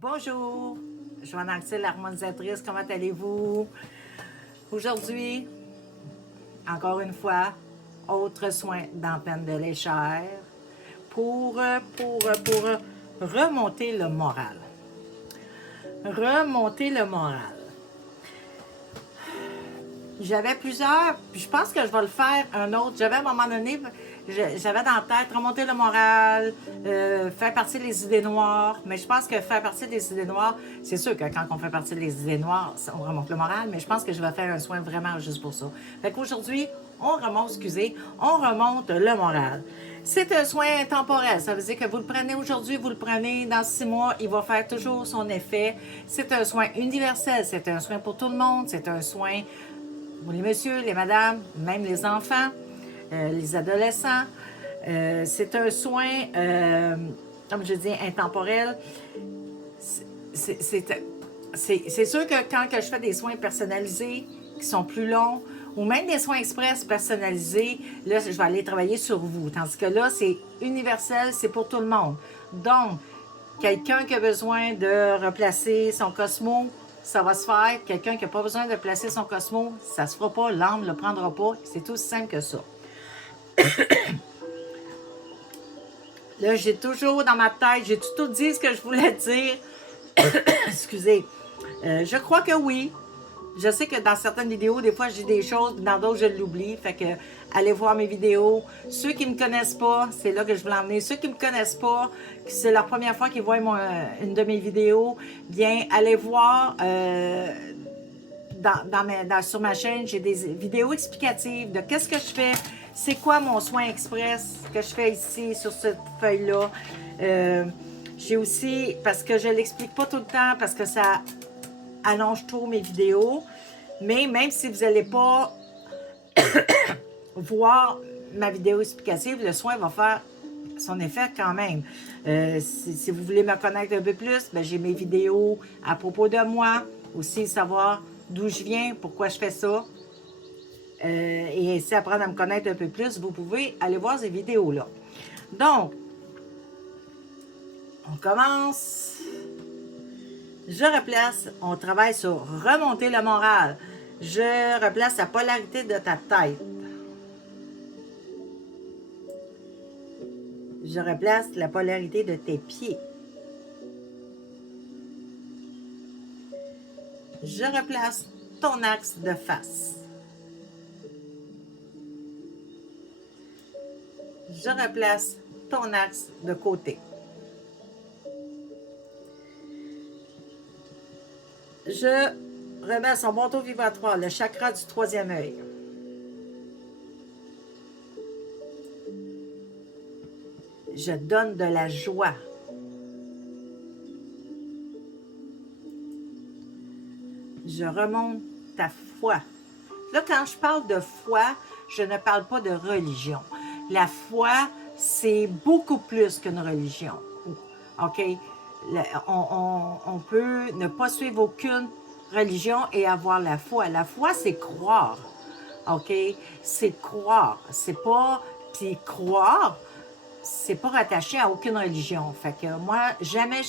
Bonjour, Joanne Axel, l'harmonisatrice, comment allez-vous? Aujourd'hui, encore une fois, autre soin d'antenne de l'échelle pour remonter le moral. Remonter le moral. J'avais plusieurs, puis je pense que je vais le faire un autre. J'avais à un moment donné, j'avais dans la tête remonter le moral, faire partie des idées noires. Mais je pense que faire partie des idées noires, c'est sûr que quand on fait partie des idées noires, on remonte le moral, mais je pense que je vais faire un soin vraiment juste pour ça. Fait qu'aujourd'hui, on remonte le moral. C'est un soin temporel. Ça veut dire que vous le prenez aujourd'hui, vous le prenez dans 6 mois, il va faire toujours son effet. C'est un soin universel. C'est un soin pour tout le monde. C'est un soin pour les messieurs, les madames, même les enfants, les adolescents. C'est un soin, comme je dis, intemporel. C'est sûr que quand je fais des soins personnalisés qui sont plus longs, ou même des soins express personnalisés, là, je vais aller travailler sur vous. Tandis que là, c'est universel, c'est pour tout le monde. Donc, quelqu'un qui a besoin de replacer son Cosmo, ça va se faire. Quelqu'un qui n'a pas besoin de placer son Cosmo, ça ne se fera pas. L'âme ne le prendra pas. C'est aussi simple que ça. Là, j'ai toujours dans ma tête, j'ai tout dit ce que je voulais dire. Excusez. Je crois que oui. Je sais que dans certaines vidéos, des fois, j'ai des choses, dans d'autres, je l'oublie. Fait que, allez voir mes vidéos. Ceux qui ne me connaissent pas, c'est là que je voulais emmener. Ceux qui ne me connaissent pas, c'est la première fois qu'ils voient une de mes vidéos, bien, allez voir sur ma chaîne, j'ai des vidéos explicatives de qu'est-ce que je fais, c'est quoi mon soin express que je fais ici sur cette feuille-là. J'ai aussi, parce que je ne l'explique pas tout le temps, parce que ça allonge trop mes vidéos, mais même si vous n'allez pas voir ma vidéo explicative, le soin va faire son effet quand même. Si vous voulez me connaître un peu plus, ben, j'ai mes vidéos à propos de moi, aussi savoir d'où je viens, pourquoi je fais ça. Et ainsi apprendre à me connaître un peu plus, vous pouvez aller voir ces vidéos-là. Donc, on commence. Je replace, on travaille sur remonter le moral. Je replace la polarité de ta tête. Je replace la polarité de tes pieds. Je replace ton axe de face. Je replace ton axe de côté. Je remets à son bon taux vibratoire le chakra du troisième œil. Je donne de la joie. Je remonte ta foi. Là, quand je parle de foi, je ne parle pas de religion. La foi, c'est beaucoup plus qu'une religion. OK? On peut ne pas suivre aucune religion et avoir la foi. La foi, c'est croire. OK? C'est croire. C'est pas... Puis croire, c'est pas rattaché à aucune religion. Fait que moi, jamais,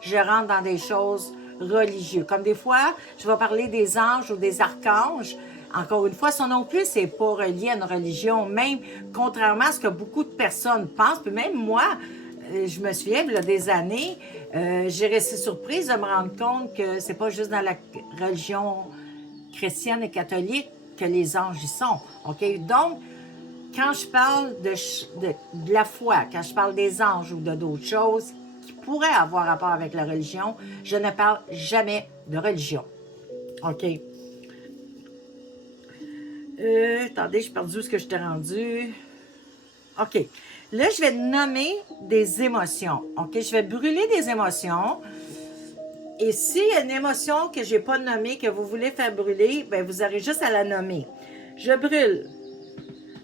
je rentre dans des choses religieuses. Comme des fois, je vais parler des anges ou des archanges. Encore une fois, ça non plus, c'est pas relié à une religion. Même, contrairement à ce que beaucoup de personnes pensent, puis même moi, je me souviens, il y a des années, j'ai resté surprise de me rendre compte que c'est pas juste dans la religion chrétienne et catholique que les anges y sont. OK? Donc, quand je parle de la foi, quand je parle des anges ou de d'autres choses qui pourraient avoir rapport avec la religion, je ne parle jamais de religion. OK? Attendez, j'ai perdu ce que je t'ai rendu. OK. Là, je vais nommer des émotions. OK? Je vais brûler des émotions. Et s'il y a une émotion que je n'ai pas nommée, que vous voulez faire brûler, bien, vous aurez juste à la nommer. Je brûle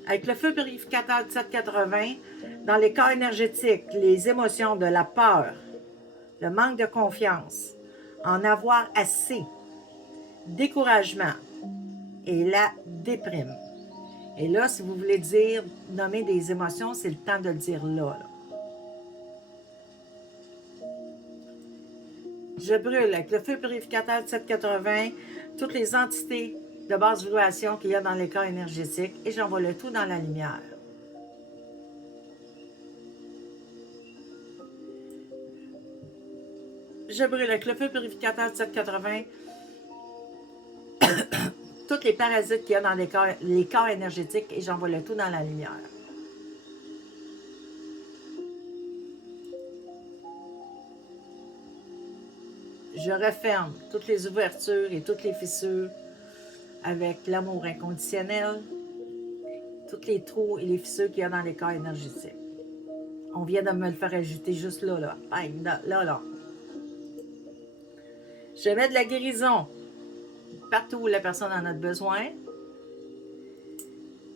avec le feu purificateur de 780 dans les corps énergétiques, les émotions de la peur, le manque de confiance, en avoir assez, découragement et la déprime. Et là, si vous voulez dire, nommer des émotions, c'est le temps de le dire là. Je brûle avec le feu purificateur de 780 toutes les entités de basse vibration qu'il y a dans les corps énergétiques et j'envoie le tout dans la lumière. Je brûle avec le feu purificateur de 780 tous les parasites qu'il y a dans les corps énergétiques et j'envoie le tout dans la lumière. Je referme toutes les ouvertures et toutes les fissures avec l'amour inconditionnel, tous les trous et les fissures qu'il y a dans les corps énergétiques. On vient de me le faire ajouter juste là, là. Là. Je mets de la guérison partout où la personne en a besoin.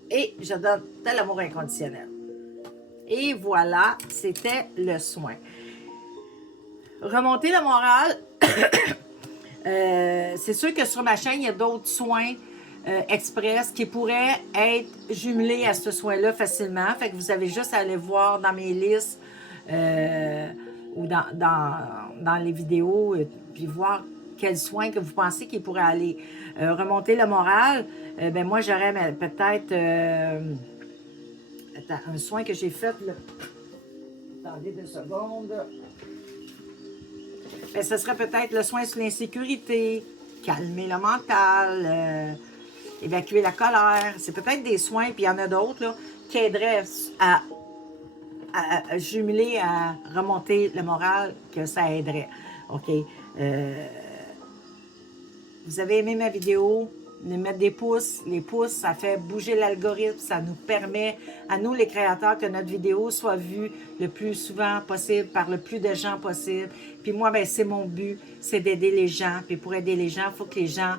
Et je donne de l'amour inconditionnel. Et voilà, c'était le soin. Remonter le moral. C'est sûr que sur ma chaîne, il y a d'autres soins express qui pourraient être jumelés à ce soin-là facilement. Fait que vous avez juste à aller voir dans mes listes ou dans les vidéos puis voir quels soins que vous pensez qu'il pourrait aller. Remonter le moral, ben moi j'aurais peut-être un soin que j'ai fait là. Attendez 2 secondes. Ben, ce serait peut-être le soin sur l'insécurité, calmer le mental, évacuer la colère. C'est peut-être des soins, puis il y en a d'autres là, qui aideraient à jumeler, à remonter le moral, que ça aiderait. OK. Vous avez aimé ma vidéo? De mettre des pouces. Les pouces, ça fait bouger l'algorithme. Ça nous permet, à nous les créateurs, que notre vidéo soit vue le plus souvent possible par le plus de gens possible. Puis moi, ben, c'est mon but, c'est d'aider les gens. Puis pour aider les gens, il faut que les gens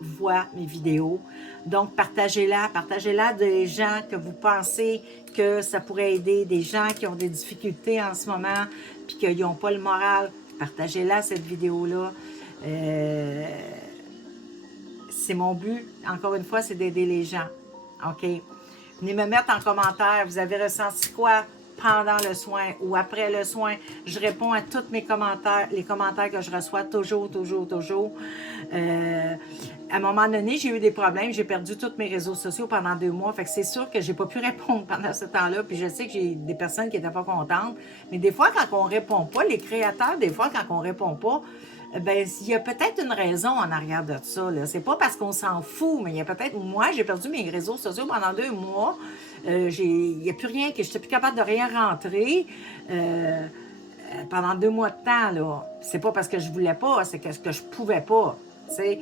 voient mes vidéos. Donc, partagez-la. Partagez-la des gens que vous pensez que ça pourrait aider, des gens qui ont des difficultés en ce moment, puis qu'ils n'ont pas le moral. Partagez-la, cette vidéo-là. C'est mon but, encore une fois, c'est d'aider les gens. OK? Venez me mettre en commentaire, vous avez ressenti quoi pendant le soin ou après le soin. Je réponds à tous mes commentaires, les commentaires que je reçois, toujours. À un moment donné, j'ai eu des problèmes, j'ai perdu tous mes réseaux sociaux pendant 2 mois, fait que c'est sûr que j'ai pas pu répondre pendant ce temps-là, puis je sais que j'ai des personnes qui n'étaient pas contentes, mais des fois, quand on répond pas, les créateurs, des fois, quand on répond pas, ben, il y a peut-être une raison en arrière de ça. C'est pas parce qu'on s'en fout, mais il y a peut-être... Moi, j'ai perdu mes réseaux sociaux pendant 2 mois. Il n'y a plus rien, que je n'étais plus capable de rien rentrer. Pendant 2 mois de temps, là. C'est pas parce que je voulais pas, c'est que je pouvais pas. Tu sais.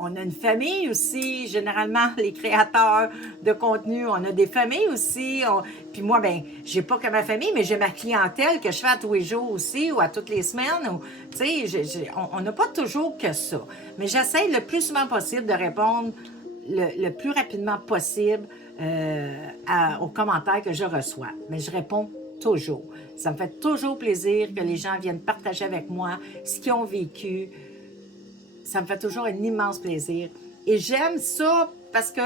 On a une famille aussi, généralement, les créateurs de contenu, on a des familles aussi. Puis moi, ben, j'ai pas que ma famille, mais j'ai ma clientèle que je fais à tous les jours aussi, ou à toutes les semaines. Tu sais, on n'a pas toujours que ça. Mais j'essaie le plus souvent possible de répondre le plus rapidement possible aux commentaires que je reçois. Mais je réponds toujours. Ça me fait toujours plaisir que les gens viennent partager avec moi ce qu'ils ont vécu. Ça me fait toujours un immense plaisir. Et j'aime ça parce que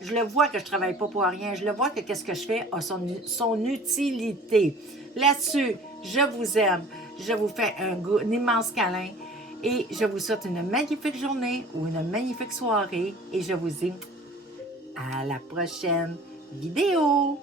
je le vois que je ne travaille pas pour rien. Je le vois que qu'est-ce que je fais a son utilité. Là-dessus, je vous aime. Je vous fais un immense câlin. Et je vous souhaite une magnifique journée ou une magnifique soirée. Et je vous dis à la prochaine vidéo.